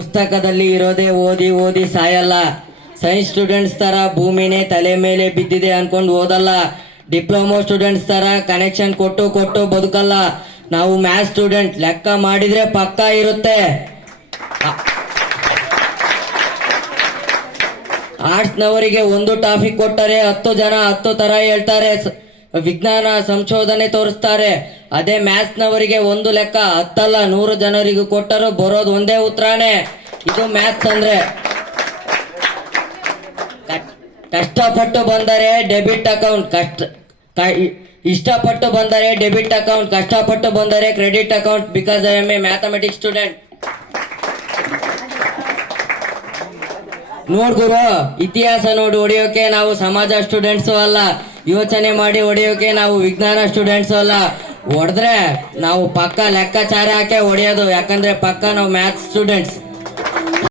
ಪುಸ್ತಕದಲ್ಲಿ ಇರೋದೇ ಓದಿ ಓದಿ ಸಾಯಲ್ಲ. ಸೈನ್ಸ್ ಸ್ಟೂಡೆಂಟ್ಸ್ ತರ ಭೂಮಿನೇ ತಲೆ ಮೇಲೆ ಬಿದ್ದಿದೆ ಅನ್ಕೊಂಡು ಓದಲ್ಲ. ಡಿಪ್ಲೊಮಾ ಸ್ಟೂಡೆಂಟ್ಸ್ ತರ ಕನೆಕ್ಷನ್ ಕೊಟ್ಟು ಕೊಟ್ಟು ಬದುಕಲ್ಲ. ನಾವು ಮ್ಯಾಥ್ಸ್ ಸ್ಟೂಡೆಂಟ್, ಲೆಕ್ಕ ಮಾಡಿದ್ರೆ ಪಕ್ಕ ಇರುತ್ತೆ. ಆರ್ಟ್ಸ್ನವರಿಗೆ ಒಂದು ಟಾಪಿಕ್ ಕೊಟ್ಟರೆ 10 ಜನ 10 ತರ ಹೇಳ್ತಾರೆ, ವಿಜ್ಞಾನ ಸಂಶೋಧನೆ ತೋರಿಸ್ತಾರೆ. ಅದೇ ಮ್ಯಾಥ್ಸ್ನವರಿಗೆ ಒಂದು ಲೆಕ್ಕ 10 ಅಲ್ಲ 100 ಜನರಿಗೂ ಕೊಟ್ಟರು ಬರೋದು ಒಂದೇ ಉತ್ತರನೇ. ಇದು ಮ್ಯಾಥ್ಸ್ ಅಂದ್ರೆ. ಕಷ್ಟಪಟ್ಟು ಬಂದರೆ ಡೆಬಿಟ್ ಅಕೌಂಟ್, ಇಷ್ಟಪಟ್ಟು ಬಂದರೆ ಡೆಬಿಟ್ ಅಕೌಂಟ್, ಕಷ್ಟಪಟ್ಟು ಬಂದರೆ credit account. Because I am A mathematics student. ನೋಡ್ ಗುರು, ಇತಿಹಾಸ ನೋಡಿ ಹೊಡೆಯೋಕೆ ನಾವು ಸಮಾಜ ಸ್ಟೂಡೆಂಟ್ಸು ಅಲ್ಲ. ಯೋಚನೆ ಮಾಡಿ ಹೊಡೆಯೋಕೆ ನಾವು ವಿಜ್ಞಾನ ಸ್ಟೂಡೆಂಟ್ಸು ಅಲ್ಲ. ಹೊಡೆದ್ರೆ ನಾವು ಪಕ್ಕ ಲೆಕ್ಕಾಚಾರ ಹಾಕಿ ಹೊಡೆಯೋದು, ಯಾಕಂದ್ರೆ ಪಕ್ಕ ನಾವು ಮ್ಯಾಥ್ಸ್ ಸ್ಟೂಡೆಂಟ್ಸ್.